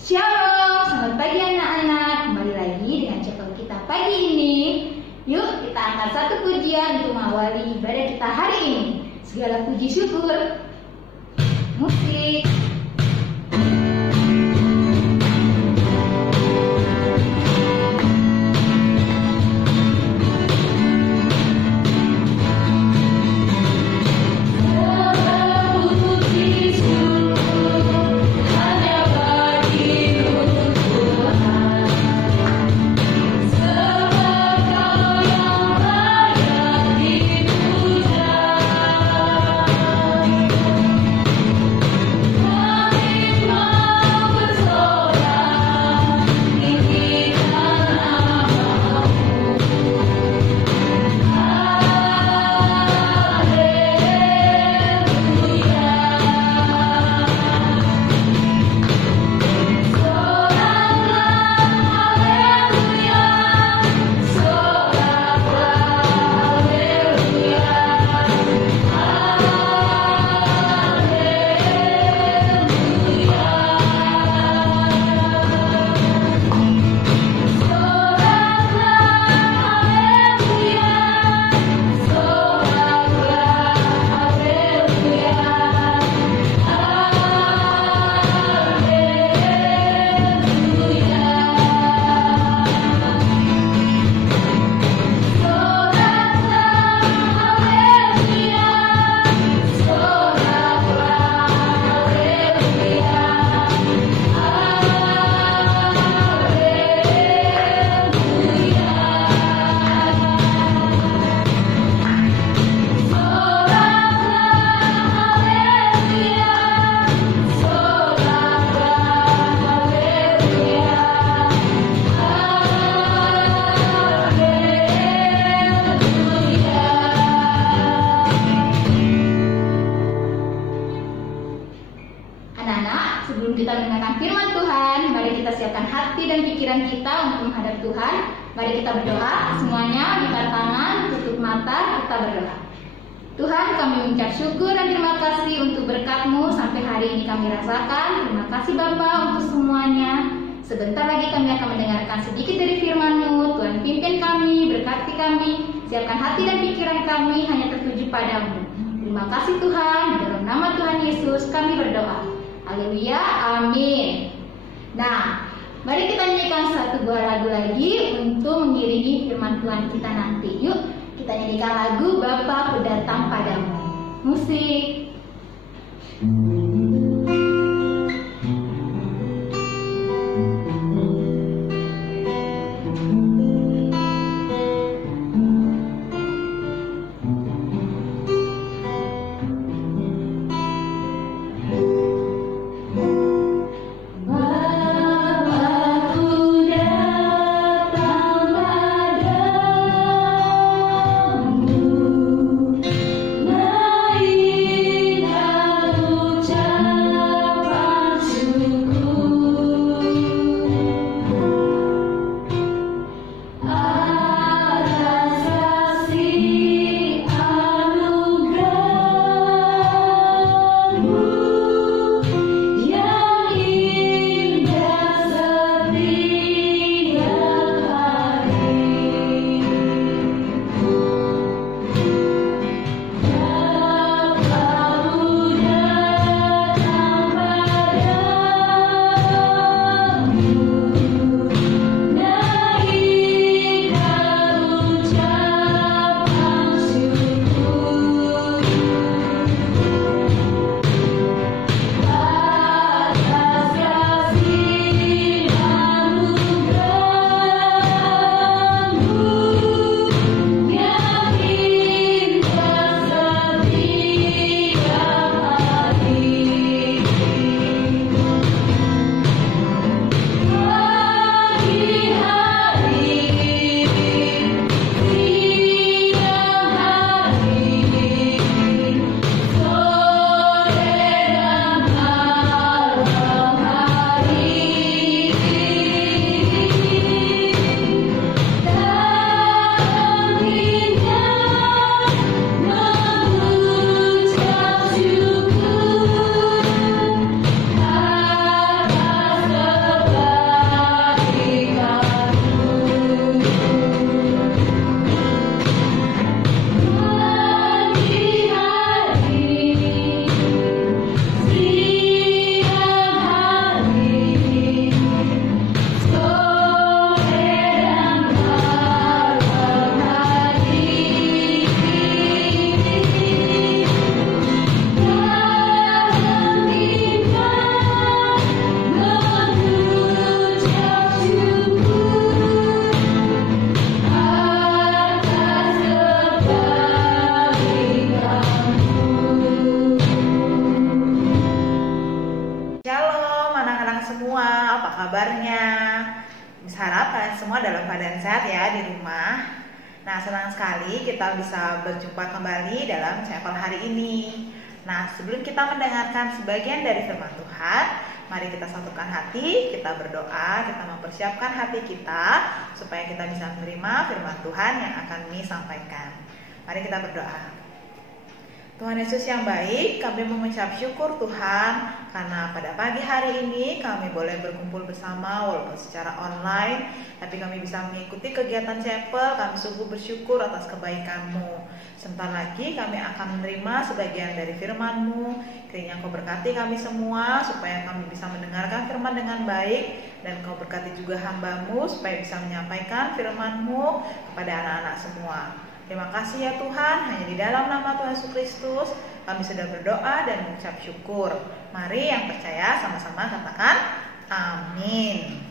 Shalom, selamat pagi anak-anak. Kembali lagi dengan channel kita pagi ini. Yuk kita angkat satu pujian untuk mengawali ibadah kita hari ini. Segala puji syukur. Musik. Sebelum kita mendengarkan firman Tuhan, mari kita siapkan hati dan pikiran kita untuk menghadap Tuhan. Mari kita berdoa, semuanya buka tangan, tutup mata, kita berdoa. Tuhan, kami mengucap syukur dan terima kasih untuk berkat-Mu sampai hari ini kami rasakan. Terima kasih Bapa untuk semuanya. Sebentar lagi kami akan mendengarkan sedikit dari firman-Mu. Tuhan pimpin kami, berkati kami, siapkan hati dan pikiran kami hanya tertuju padamu. Terima kasih Tuhan, dalam nama Tuhan Yesus kami berdoa. Haleluya, amin. Nah, mari kita nyanyikan satu buah lagu lagi untuk mengiringi firman Tuhan kita nanti. Yuk, kita nyanyikan lagu Bapa Ku Datang Padamu. Musik. Child. semua, apa kabarnya? Harap kalian semua dalam keadaan sehat ya di rumah. Nah, senang sekali kita bisa berjumpa kembali dalam chapel hari ini. Nah, sebelum kita mendengarkan sebagian dari firman Tuhan, mari kita satukan hati, kita berdoa, kita mempersiapkan hati kita supaya kita bisa menerima firman Tuhan yang akan kami sampaikan. Mari kita berdoa. Tuhan Yesus yang baik, kami mengucap syukur Tuhan karena pada pagi hari ini kami boleh berkumpul bersama walaupun secara online, tapi kami bisa mengikuti kegiatan chapel. Kami sungguh bersyukur atas kebaikan-Mu. Sebentar lagi kami akan menerima sebagian dari firman-Mu. Kiranya Kau berkati kami semua supaya kami bisa mendengarkan firman dengan baik, dan Kau berkati juga hamba-Mu supaya bisa menyampaikan firman-Mu kepada anak-anak semua. Terima kasih ya Tuhan, hanya di dalam nama Tuhan Yesus Kristus kami sudah berdoa dan mengucap syukur. Mari yang percaya sama-sama katakan amin.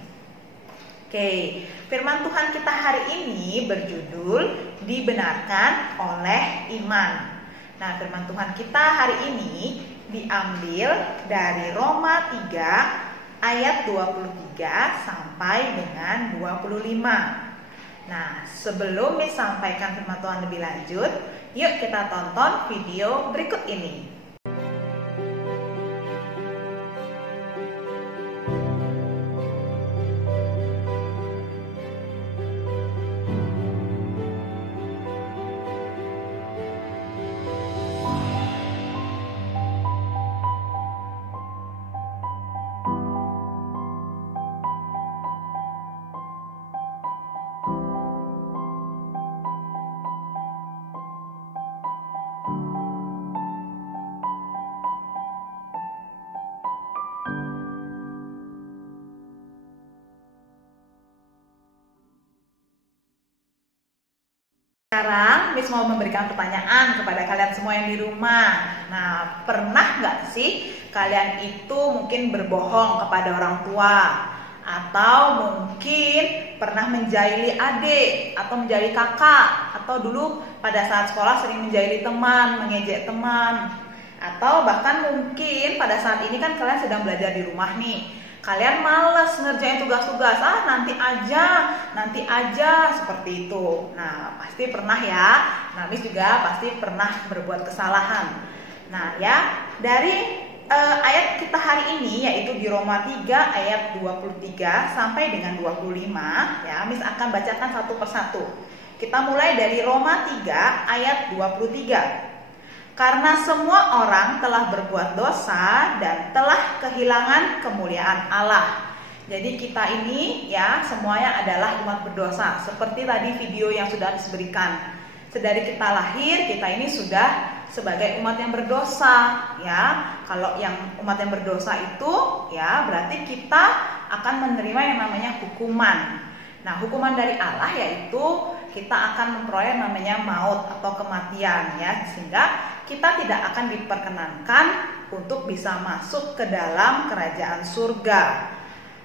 Oke, firman Tuhan kita hari ini berjudul dibenarkan oleh iman. Nah, firman Tuhan kita hari ini diambil dari Roma 3 ayat 23 sampai dengan 25. Nah, sebelum disampaikan firman Tuhan lebih lanjut, yuk kita tonton video berikut ini. Sekarang Miss mau memberikan pertanyaan kepada kalian semua yang di rumah. Nah, pernah nggak sih kalian itu mungkin berbohong kepada orang tua? Atau mungkin pernah menjahili adik atau menjahili kakak? Atau dulu pada saat sekolah sering menjahili teman, mengejek teman? Atau bahkan mungkin pada saat ini kan kalian sedang belajar di rumah nih, kalian malas ngerjain tugas-tugas, nanti aja seperti itu. Nah, pasti pernah ya. Nah, Miss juga pasti pernah berbuat kesalahan. Nah, ya, dari ayat kita hari ini yaitu di Roma 3 ayat 23 sampai dengan 25, ya, Miss akan bacakan satu persatu. Kita mulai dari Roma 3 ayat 23. Karena semua orang telah berbuat dosa dan telah kehilangan kemuliaan Allah. Jadi kita ini ya semuanya adalah umat berdosa. Seperti tadi video yang sudah diberikan. Sedari kita lahir, kita ini sudah sebagai umat yang berdosa, ya. Kalau yang umat yang berdosa itu ya berarti kita akan menerima yang namanya hukuman. Nah, hukuman dari Allah yaitu kita akan memperoleh namanya maut atau kematian, ya, sehingga kita tidak akan diperkenankan untuk bisa masuk ke dalam kerajaan surga.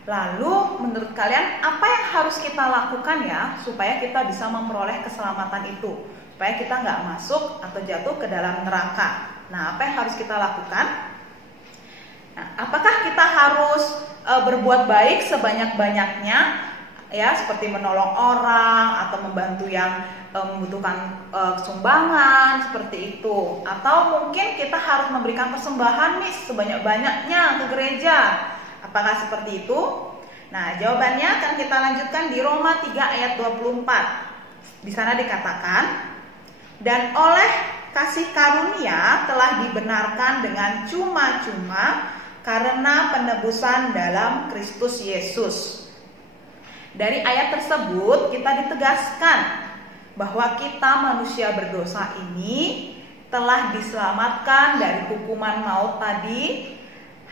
Lalu menurut kalian apa yang harus kita lakukan ya supaya kita bisa memperoleh keselamatan itu, supaya kita nggak masuk atau jatuh ke dalam neraka? Nah, apa yang harus kita lakukan? Nah, apakah kita harus berbuat baik sebanyak-banyaknya, ya, seperti menolong orang atau membantu yang membutuhkan sumbangan seperti itu, atau mungkin kita harus memberikan persembahan nih sebanyak-banyaknya ke gereja? Apakah seperti itu? Nah, jawabannya akan kita lanjutkan di Roma 3 ayat 24. Di sana dikatakan, dan oleh kasih karunia telah dibenarkan dengan cuma-cuma karena penebusan dalam Kristus Yesus. Dari ayat tersebut kita ditegaskan bahwa kita manusia berdosa ini telah diselamatkan dari hukuman maut tadi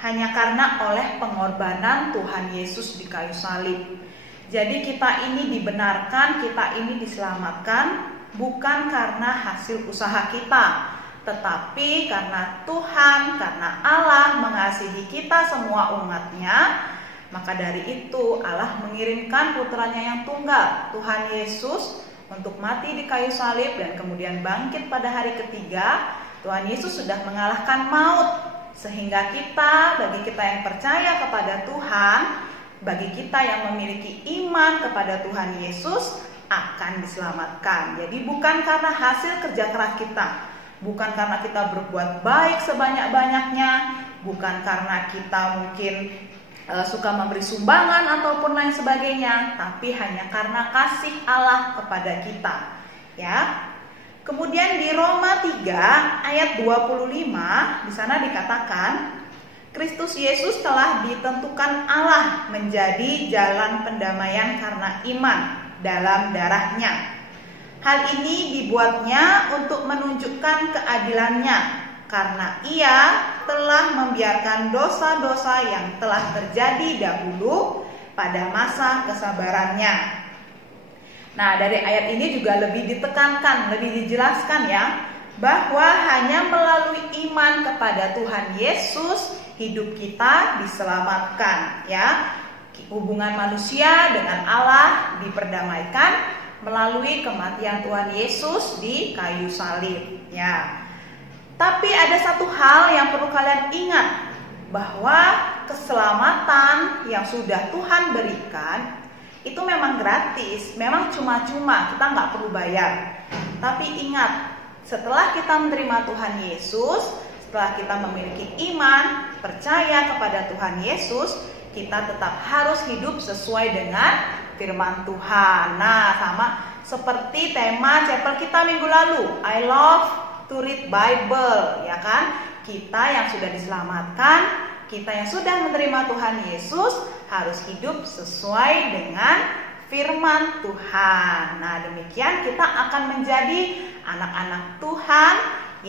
hanya karena oleh pengorbanan Tuhan Yesus di kayu salib. Jadi kita ini dibenarkan, kita ini diselamatkan bukan karena hasil usaha kita, tetapi karena Tuhan, karena Allah mengasihi kita semua umatnya. Maka dari itu Allah mengirimkan putranya yang tunggal, Tuhan Yesus, untuk mati di kayu salib dan kemudian bangkit pada hari ketiga. Tuhan Yesus sudah mengalahkan maut. Sehingga bagi kita yang percaya kepada Tuhan, bagi kita yang memiliki iman kepada Tuhan Yesus, akan diselamatkan. Jadi bukan karena hasil kerja keras kita, bukan karena kita berbuat baik sebanyak-banyaknya, bukan karena kita mungkin suka memberi sumbangan ataupun lain sebagainya, tapi hanya karena kasih Allah kepada kita, ya. Kemudian di Roma 3 ayat 25 di sana dikatakan, Kristus Yesus telah ditentukan Allah menjadi jalan pendamaian karena iman dalam darahnya. Hal ini dibuatnya untuk menunjukkan keadilannya, karena ia telah membiarkan dosa-dosa yang telah terjadi dahulu pada masa kesabarannya. Nah, dari ayat ini juga lebih ditekankan, lebih dijelaskan ya, bahwa hanya melalui iman kepada Tuhan Yesus hidup kita diselamatkan, ya. Hubungan manusia dengan Allah diperdamaikan melalui kematian Tuhan Yesus di kayu salib, ya. Tapi ada satu hal yang perlu kalian ingat, bahwa keselamatan yang sudah Tuhan berikan itu memang gratis, memang cuma-cuma, kita nggak perlu bayar. Tapi ingat, setelah kita menerima Tuhan Yesus, setelah kita memiliki iman, percaya kepada Tuhan Yesus, kita tetap harus hidup sesuai dengan firman Tuhan. Nah, sama seperti tema chapel kita minggu lalu, I love to read Bible, ya kan? Kita yang sudah diselamatkan, kita yang sudah menerima Tuhan Yesus harus hidup sesuai dengan firman Tuhan. Nah, demikian kita akan menjadi anak-anak Tuhan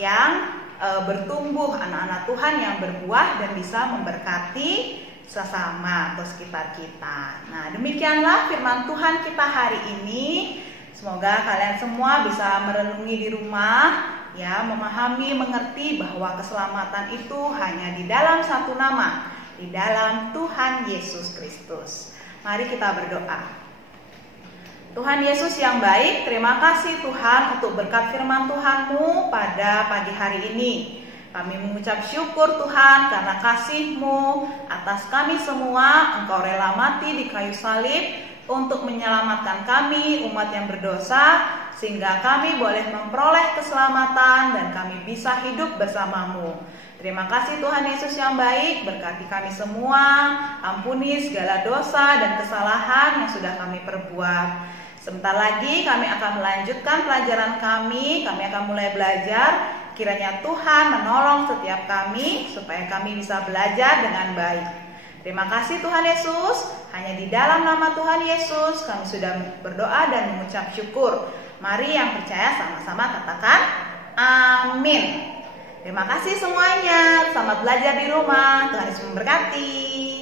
yang bertumbuh, anak-anak Tuhan yang berbuah dan bisa memberkati sesama atau sekitar kita. Nah, demikianlah firman Tuhan kita hari ini. Semoga kalian semua bisa merenungi di rumah, ya, memahami, mengerti bahwa keselamatan itu hanya di dalam satu nama, di dalam Tuhan Yesus Kristus. Mari kita berdoa. Tuhan Yesus yang baik, terima kasih Tuhan untuk berkat firman Tuhan-Mu pada pagi hari ini. Kami mengucap syukur Tuhan karena kasih-Mu atas kami semua. Engkau rela mati di kayu salib untuk menyelamatkan kami umat yang berdosa, sehingga kami boleh memperoleh keselamatan dan kami bisa hidup bersama-Mu. Terima kasih Tuhan Yesus yang baik, berkati kami semua, ampuni segala dosa dan kesalahan yang sudah kami perbuat. Sebentar lagi kami akan melanjutkan pelajaran kami akan mulai belajar. Kiranya Tuhan menolong setiap kami supaya kami bisa belajar dengan baik. Terima kasih Tuhan Yesus, hanya di dalam nama Tuhan Yesus kami sudah berdoa dan mengucap syukur. Mari yang percaya sama-sama katakan amin. Terima kasih semuanya, selamat belajar di rumah, Tuhan Yesus memberkati.